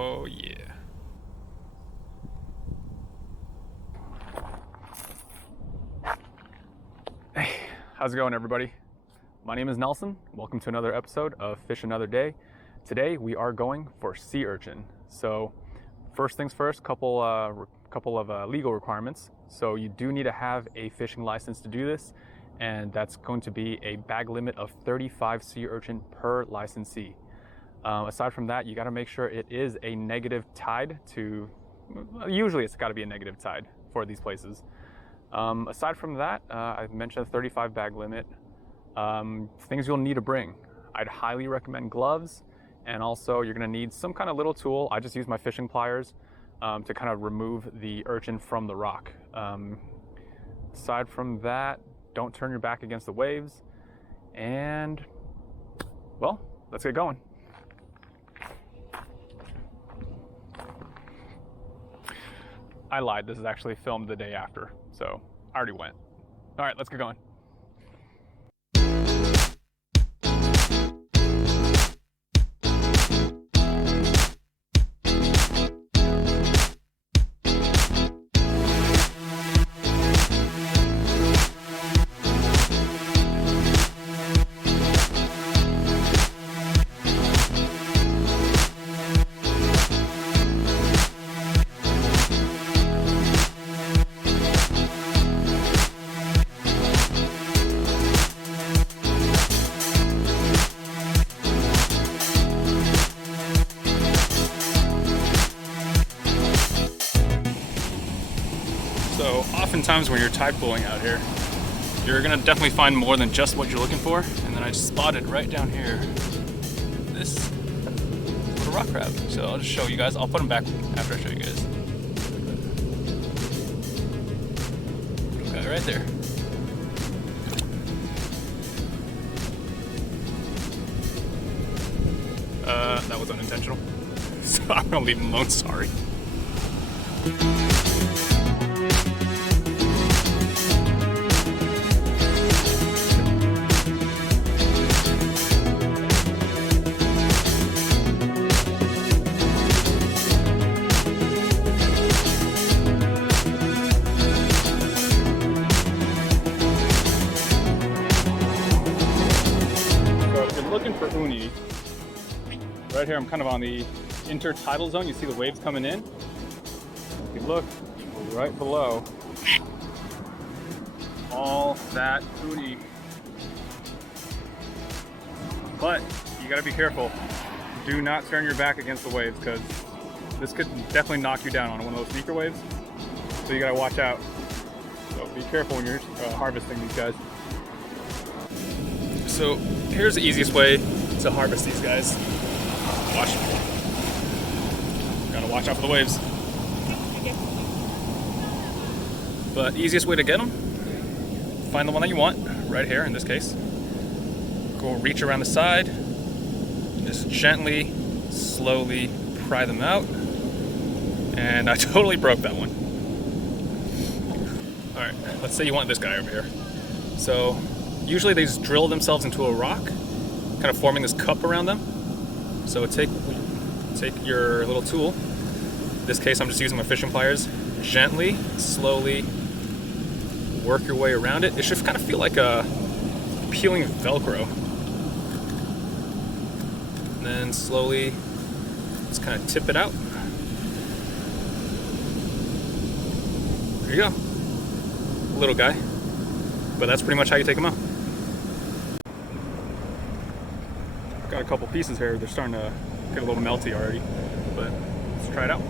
Oh yeah. Hey, how's it going everybody? My name is Nelson. Welcome to another episode of Fish Another Day. Today we are going for sea urchin. So first things first, couple of legal requirements. So you do need to have a fishing license to do this, and that's going to be a bag limit of 35 sea urchin per licensee. Aside from that, you got to make sure it is a negative tide to, usually it's got to be a negative tide for these places. Aside from that, I've mentioned a 35 bag limit. Things you'll need to bring. I'd highly recommend gloves, and also you're going to need some kind of little tool. I just use my fishing pliers to kind of remove the urchin from the rock. Aside from that, don't turn your back against the waves, and well, let's get going. I lied, this is actually filmed the day after, so I already went. All right, let's get going. So oftentimes when you're tide pooling out here, you're gonna definitely find more than just what you're looking for. And then I spotted right down here this little rock crab. So I'll just show you guys. I'll put them back after I show you guys. Little guy right there. That was unintentional. So I'm gonna leave him alone, sorry. Looking for uni. Right here, I'm kind of on the intertidal zone. You see the waves coming in. If you look right below, all that uni. But you gotta be careful. Do not turn your back against the waves, because this could definitely knock you down on one of those sneaker waves. So you gotta watch out. So be careful when you're harvesting these guys. So here's the easiest way to harvest these guys. Watch. Gotta watch out for the waves. But easiest way to get them, find the one that you want, right here in this case. Go reach around the side, and just gently, slowly pry them out. And I totally broke that one. All right, let's say you want this guy over here. So usually they just drill themselves into a rock, kind of forming this cup around them. So take your little tool. In this case, I'm just using my fishing pliers. Gently, slowly work your way around it. It should kind of feel like a peeling Velcro. And then slowly just kind of tip it out. There you go. Little guy. But that's pretty much how you take them out. Got a couple pieces here. They're starting to get a little melty already, but let's try it out.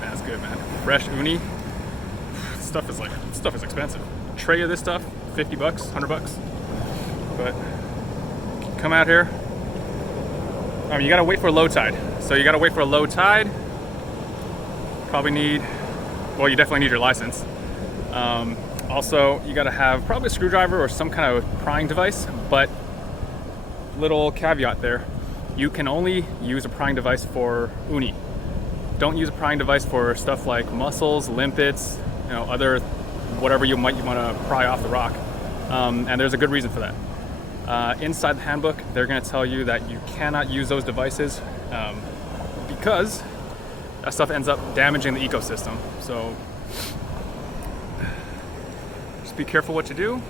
That's good, man. Fresh uni. Stuff is expensive. A tray of this stuff, 50 bucks, 100 bucks. But come out here. You gotta wait for a low tide. So you gotta wait for a low tide. Probably need, well, you definitely need your license. Also, you gotta have probably a screwdriver or some kind of prying device, but little caveat there, you can only use a prying device for uni. Don't use a prying device for stuff like mussels, limpets, other whatever you might want to pry off the rock. and there's a good reason for that. Inside the handbook, they're going to tell you that you cannot use those devices because that stuff ends up damaging the ecosystem. So just be careful what you do,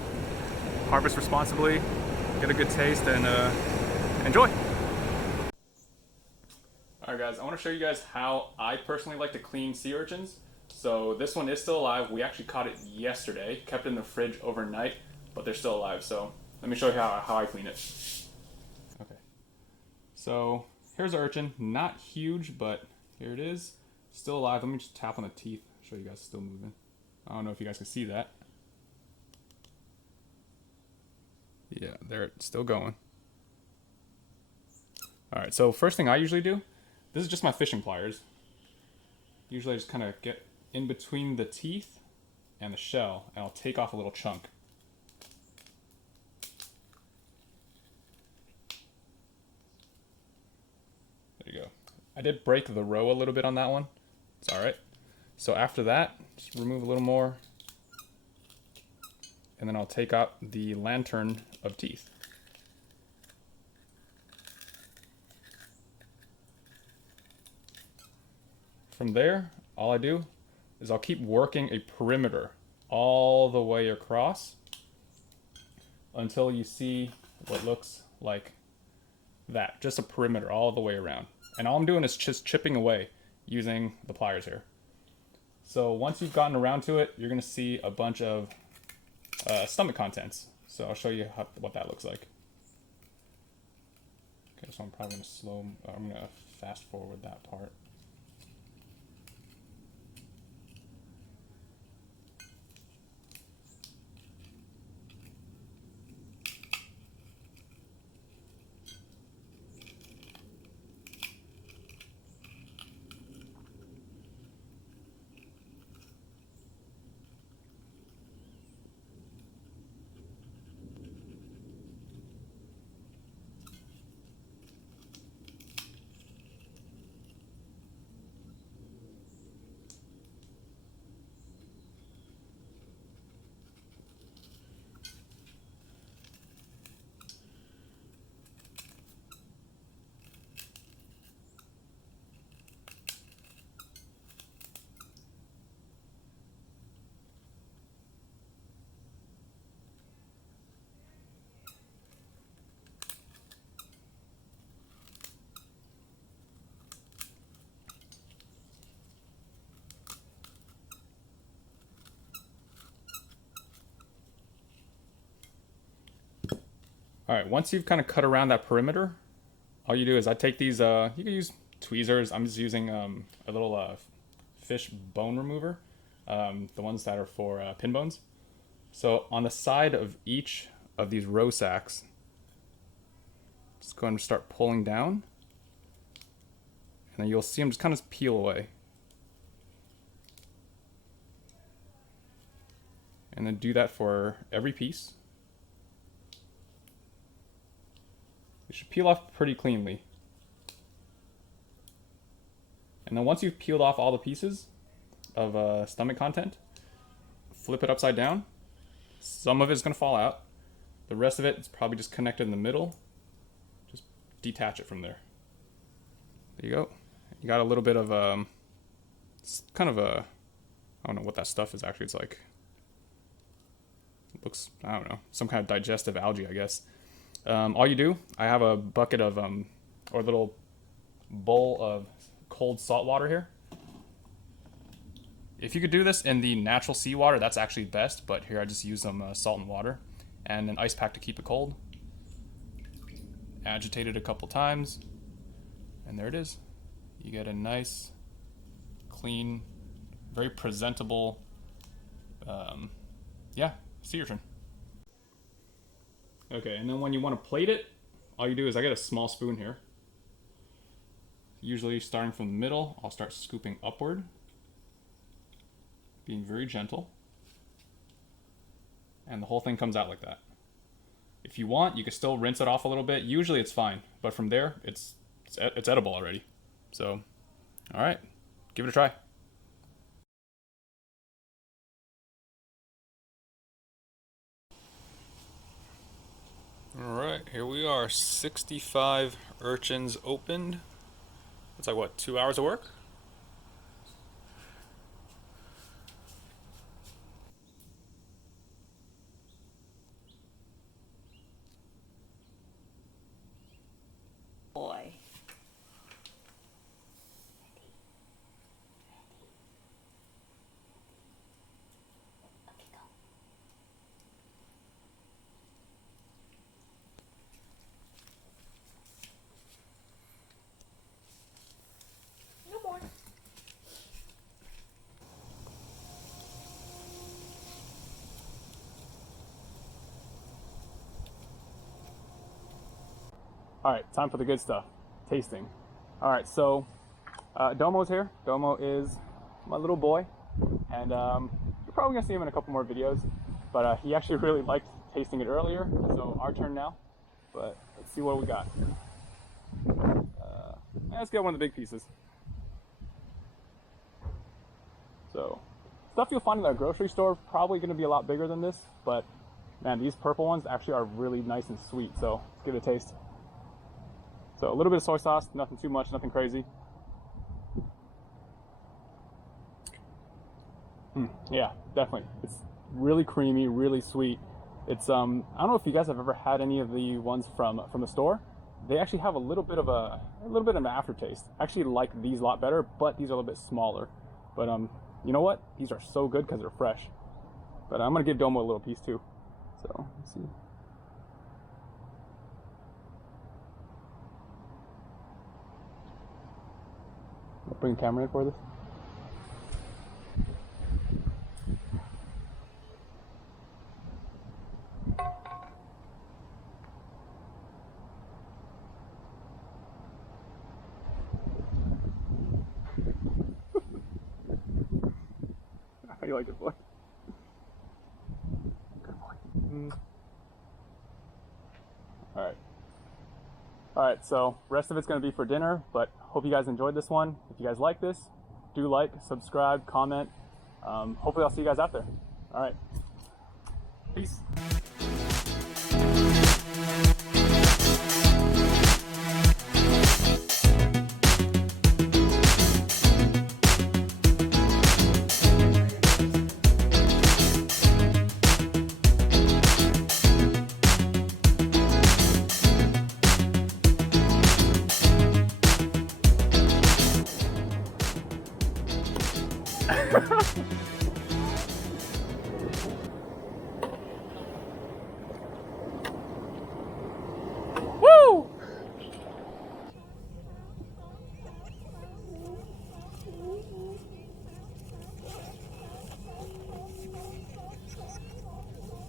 harvest responsibly, get a good taste, and enjoy. Alright guys, I want to show you guys how I personally like to clean sea urchins. So this one is still alive. We actually caught it yesterday, kept it in the fridge overnight, but they're still alive. So let me show you how I clean it. Okay, so here's our urchin. Not huge, but here it is. Still alive. Let me just tap on the teeth, show you guys still moving. I don't know if you guys can see that. Yeah, they're still going. Alright, so first thing I usually do, this is just my fishing pliers. Usually I just kind of get in between the teeth and the shell, and I'll take off a little chunk. There you go. I did break the row a little bit on that one. It's alright. So after that, just remove a little more, and then I'll take out the lantern of teeth. From there, all I do is I'll keep working a perimeter all the way across until you see what looks like that. Just a perimeter all the way around. And all I'm doing is just chipping away using the pliers here. So once you've gotten around to it, you're going to see a bunch of stomach contents. So I'll show you what that looks like. Okay, so I'm probably going to I'm going to fast forward that part. All right, once you've kind of cut around that perimeter, all you do is I take these, you can use tweezers. I'm just using a little fish bone remover, the ones that are for pin bones. So on the side of each of these row sacks, just go and start pulling down, and then you'll see them just kind of peel away. And then do that for every piece. It should peel off pretty cleanly. And then once you've peeled off all the pieces of stomach content, flip it upside down. Some of it's going to fall out. The rest of it is probably just connected in the middle. Just detach it from there. There you go. You got a little bit of it's kind of a, I don't know what that stuff is actually. It's like, it looks, I don't know, some kind of digestive algae, I guess. All you do, I have a bucket of, or a little bowl of cold salt water here. If you could do this in the natural seawater, that's actually best, but here I just use some salt and water and an ice pack to keep it cold. Agitate it a couple times, and there it is. You get a nice, clean, very presentable, yeah, sea urchin. Okay, and then when you want to plate it, all you do is I get a small spoon here. Usually starting from the middle, I'll start scooping upward, being very gentle, and the whole thing comes out like that. If you want, you can still rinse it off a little bit. Usually it's fine, but from there, it's edible already. So, all right, give it a try. our 65 urchins opened. It's like what, 2 hours of work? Boy. No more. All right, time for the good stuff, tasting. All right, so Domo's here. Domo is my little boy, and you're probably gonna see him in a couple more videos, but he actually really liked tasting it earlier, so our turn now. But let's see what we got. Let's get one of the big pieces. So, stuff you'll find in the grocery store, probably gonna be a lot bigger than this, but man, these purple ones actually are really nice and sweet, so let's give it a taste. So a little bit of soy sauce, nothing too much, nothing crazy. Yeah, definitely. It's really creamy, really sweet. It's I don't know if you guys have ever had any of the ones from the store. They actually have a little bit of an aftertaste. I actually like these a lot better, but these are a little bit smaller. But you know what? These are so good because they're fresh. But I'm gonna give Domo a little piece too. So let's see. Bring the camera in for this. How you like it, boy? Good boy. All right, so rest of it's going to be for dinner, but hope you guys enjoyed this one. If you guys like this, do like, subscribe, comment. Hopefully I'll see you guys out there. All right, peace.